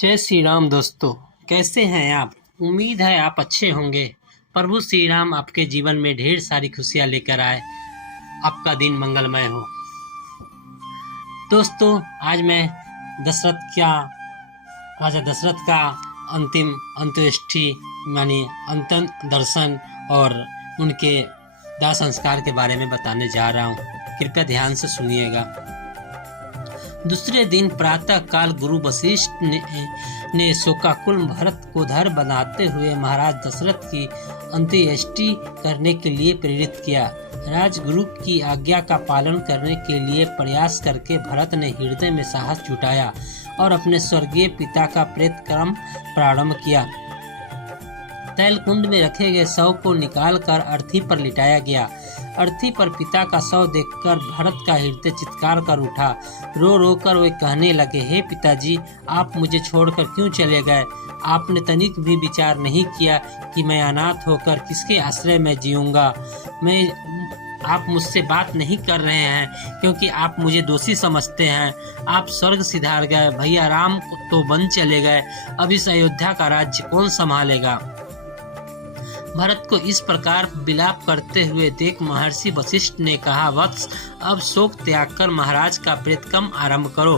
जय श्री राम दोस्तों, कैसे हैं आप। उम्मीद है आप अच्छे होंगे। प्रभु श्री राम आपके जीवन में ढेर सारी खुशियां लेकर आए, आपका दिन मंगलमय हो। दोस्तों, आज मैं राजा दशरथ का अंतिम अंत्येष्टि यानी अंतिम दर्शन और उनके दाह संस्कार के बारे में बताने जा रहा हूँ। कृपया ध्यान से सुनिएगा। दूसरे दिन प्रातः काल गुरु वशिष्ठ ने शोकाकुल भरत को धर बनाते हुए महाराज दशरथ की अंत्येष्टि करने के लिए प्रेरित किया। राजगुरु की आज्ञा का पालन करने के लिए प्रयास करके भरत ने हृदय में साहस जुटाया और अपने स्वर्गीय पिता का प्रेत कर्म प्रारंभ किया। तैलकुंड में रखे गए शव को निकालकर अर्थी पर लिटाया गया। अर्थी पर पिता का शव देखकर भरत का हृदय चित्कार कर उठा। रो रो कर वे कहने लगे, हे पिताजी, आप मुझे छोड़कर क्यों चले गए। आपने तनिक भी विचार नहीं किया कि मैं अनाथ होकर किसके आश्रय में जीऊंगा। आप मुझसे बात नहीं कर रहे हैं क्योंकि आप मुझे दोषी समझते हैं। आप स्वर्ग सिधार गए, भैया राम तो वन चले गए, अब इस अयोध्या का राज्य कौन संभालेगा। भरत को इस प्रकार विलाप करते हुए देख महर्षि वशिष्ठ ने कहा, वत्स, अब शोक त्याग कर महाराज का प्रेतकर्म आरंभ करो।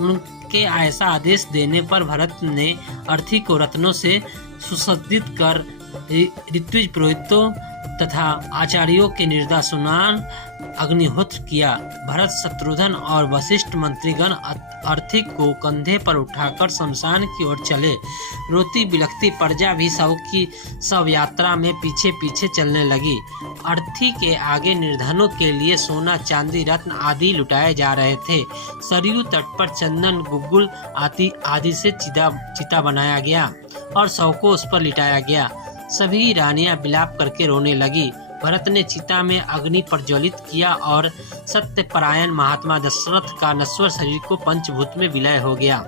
उनके ऐसा आदेश देने पर भरत ने अर्थी को रत्नों से सुसज्जित कर ऋत्विज पुरोहितों तथा आचार्यों के निर्देशानुसार अग्निहोत्र किया। भरत, शत्रुघ्न और वशिष्ठ मंत्रीगण अर्थी को कंधे पर उठाकर शमशान की ओर चले। रोती बिलखती प्रजा भी शव यात्रा में पीछे पीछे चलने लगी। अर्थी के आगे निर्धनों के लिए सोना, चांदी, रत्न आदि लुटाए जा रहे थे। सरयू तट पर चंदन, गुग्गुल आदि से चिता बनाया गया और शव को उस पर लिटाया गया। सभी रानियां विलाप करके रोने लगी। भरत ने चिता में अग्नि प्रज्वलित किया और सत्यपरायण महात्मा दशरथ का नश्वर शरीर को पंचभूत में विलय हो गया।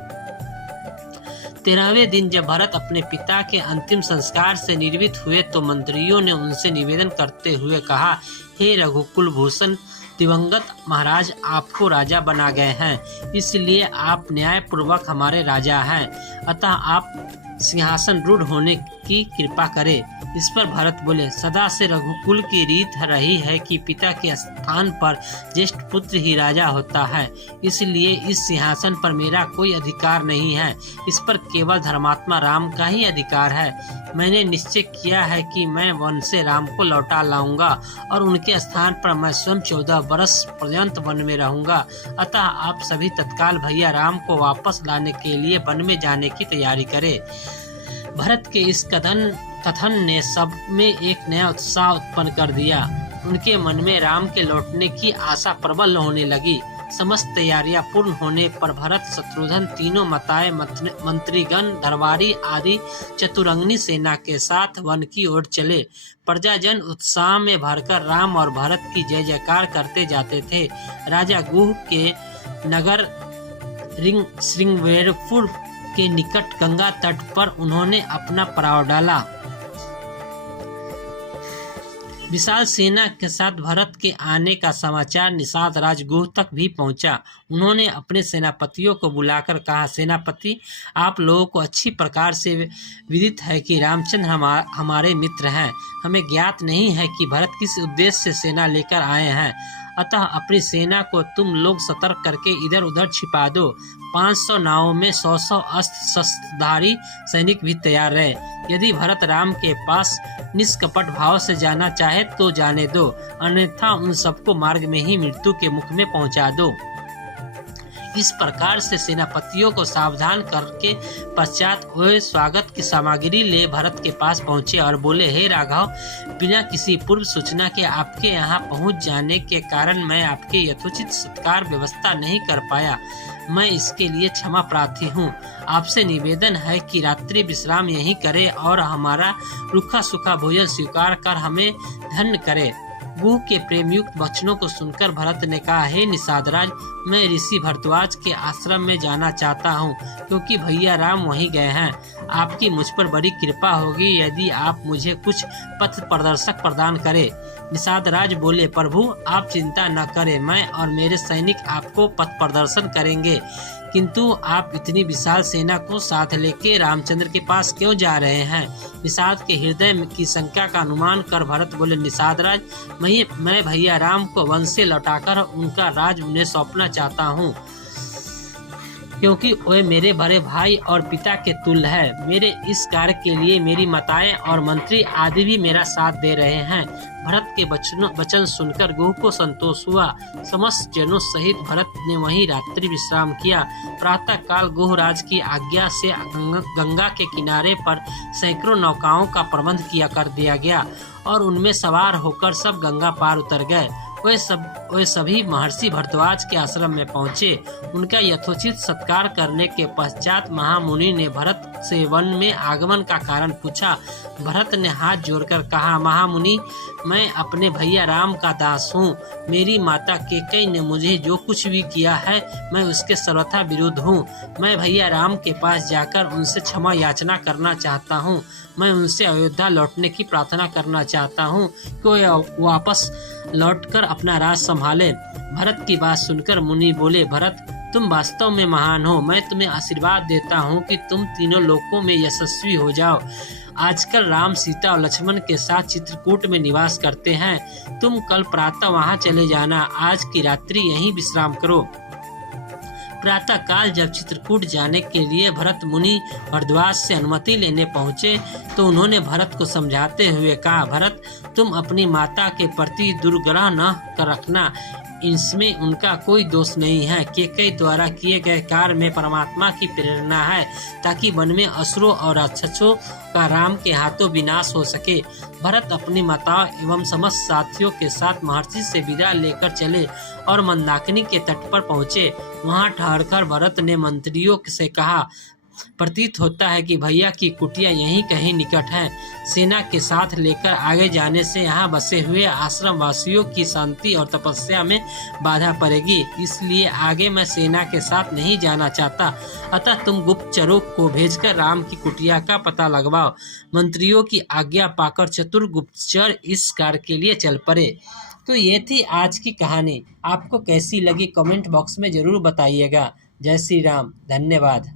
13वें दिन जब भरत अपने पिता के अंतिम संस्कार से निर्वित हुए तो मंत्रियों ने उनसे निवेदन करते हुए कहा, हे रघुकुल भूषण, दिवंगत महाराज आपको राजा बना गए हैं, इसलिए आप न्याय पूर्वक हमारे राजा हैं, अतः आप सिंहासन रूढ़ होने की कृपा करें। इस पर भरत बोले, सदा से रघुकुल की रीत रही है कि पिता के स्थान पर ज्येष्ठ पुत्र ही राजा होता है, इसलिए इस सिंहासन पर मेरा कोई अधिकार नहीं है। इस पर केवल धर्मात्मा राम का ही अधिकार है। मैंने निश्चय किया है कि मैं वन से राम को लौटा लाऊंगा और उनके स्थान पर मैं स्वयं 14 वर्ष पर्यंत वन में रहूंगा। अतः आप सभी तत्काल भैया राम को वापस लाने के लिए वन में जाने की तैयारी करें। भरत के इस कथन ने सब में एक नया उत्साह उत्पन्न कर दिया। उनके मन में राम के लौटने की आशा प्रबल होने लगी। समस्त तैयारियां पूर्ण होने पर भरत, शत्रुघ्न, तीनों माताएं, मंत्रीगण, दरबारी आदि चतुरंगिनी सेना के साथ वन की ओर चले। प्रजाजन उत्साह में भरकर राम और भरत की जय जयकार करते जाते थे। राजा गुह के नगर श्रृंगवेरपुर के निकट गंगा तट पर उन्होंने अपना पड़ाव डाला। विशाल सेना के साथ भरत के आने का समाचार निषाद राज गुह तक भी पहुंचा। उन्होंने अपने सेनापतियों को बुलाकर कहा, सेनापति, आप लोगों को अच्छी प्रकार से विदित है कि रामचंद्र हमारे मित्र हैं। हमें ज्ञात नहीं है कि भरत किस उद्देश्य से सेना लेकर आए हैं, अतः अपनी सेना को तुम लोग सतर्क करके इधर उधर छिपा दो। 500 नावों में 100 अस्त्र शस्त्रधारी सैनिक भी तैयार रहे। यदि भरत राम के पास निष्कपट भाव से जाना चाहे तो जाने दो, अन्यथा उन सबको मार्ग में ही मृत्यु के मुख में पहुंचा दो। इस प्रकार से सेनापतियों को सावधान करके पश्चात वे स्वागत की सामग्री ले भरत के पास पहुंचे और बोले, हे राघव, बिना किसी पूर्व सूचना के आपके यहाँ पहुंच जाने के कारण मैं आपके यथोचित सत्कार व्यवस्था नहीं कर पाया। मैं इसके लिए क्षमा प्रार्थी हूँ। आपसे निवेदन है कि रात्रि विश्राम यहीं करें और हमारा रूखा सूखा भोजन स्वीकार कर हमें धन्य करे। गुह के प्रेमयुक्त वचनों को सुनकर भरत ने कहा, हे निषादराज, मैं ऋषि भरद्वाज के आश्रम में जाना चाहता हूँ क्योंकि भैया राम वहीं गए हैं। आपकी मुझ पर बड़ी कृपा होगी यदि आप मुझे कुछ पथ प्रदर्शक प्रदान करें। निषादराज बोले, प्रभु आप चिंता न करें, मैं और मेरे सैनिक आपको पथ प्रदर्शन करेंगे। किंतु आप इतनी विशाल सेना को साथ लेके रामचंद्र के पास क्यों जा रहे हैं? निषाद के हृदय की शंका का अनुमान कर भरत बोले, निषाद राज, मैं भैया राम को वन से लौटाकर उनका राज उन्हें सौंपना चाहता हूँ, क्योंकि वे मेरे बड़े भाई और पिता के तुल्य है। मेरे इस कार्य के लिए मेरी माताएं और मंत्री आदि भी मेरा साथ दे रहे हैं। भरत के वचन सुनकर गुह को संतोष हुआ। समस्त जनों सहित भरत ने वहीं रात्रि विश्राम किया। प्रातः काल गुहराज की आज्ञा से गंगा के किनारे पर सैकड़ों नौकाओं का प्रबंध कर दिया गया और उनमें सवार होकर सब गंगा पार उतर गए। वे सभी महर्षि भरद्वाज के आश्रम में पहुँचे। उनका यथोचित सत्कार करने के पश्चात महामुनि ने भरत से वन में आगमन का कारण पूछा। भरत ने हाथ जोड़कर कहा, महामुनि, मैं अपने भैया राम का दास हूँ। मेरी माता कैकेयी ने मुझे जो कुछ भी किया है, मैं उसके सर्वथा विरुद्ध हूँ। मैं भैया राम के पास जाकर उनसे क्षमा याचना करना चाहता हूँ। मैं उनसे अयोध्या लौटने की प्रार्थना करना चाहता हूँ कि वे वापस लौटकर अपना राज संभाले। भरत की बात सुनकर मुनि बोले, भरत, तुम वास्तव में महान हो। मैं तुम्हें आशीर्वाद देता हूँ कि तुम तीनों लोकों में यशस्वी हो जाओ। आजकल राम, सीता और लक्ष्मण के साथ चित्रकूट में निवास करते हैं। तुम कल प्रातः वहाँ चले जाना। आज की रात्रि यहीं विश्राम करो। प्रातः काल जब चित्रकूट जाने के लिए भरत मुनि भरद्वाज से अनुमति लेने पहुँचे तो उन्होंने भरत को समझाते हुए कहा, भरत, तुम अपनी माता के प्रति दुर्ग्रह न कर रखना। इसमें उनका कोई दोष नहीं है। कैकेयी द्वारा किए गए कार्य में परमात्मा की प्रेरणा है, ताकि वन में असुरों और राक्षसों का राम के हाथों विनाश हो सके। भरत अपनी माताओं एवं समस्त साथियों के साथ महर्षि से विदा लेकर चले और मंदाकिनी के तट पर पहुँचे। वहाँ ठहरकर भरत ने मंत्रियों से कहा, प्रतीत होता है कि भैया की कुटिया यहीं कहीं निकट है। सेना के साथ लेकर आगे जाने से यहाँ बसे हुए आश्रम वासियों की शांति और तपस्या में बाधा पड़ेगी। इसलिए आगे मैं सेना के साथ नहीं जाना चाहता। अतः तुम गुप्तचरों को भेजकर राम की कुटिया का पता लगवाओ। मंत्रियों की आज्ञा पाकर चतुर गुप्तचर इस कार्य के लिए चल पड़े। तो ये थी आज की कहानी। आपको कैसी लगी कमेंट बॉक्स में जरूर बताइएगा। जय श्री राम। धन्यवाद।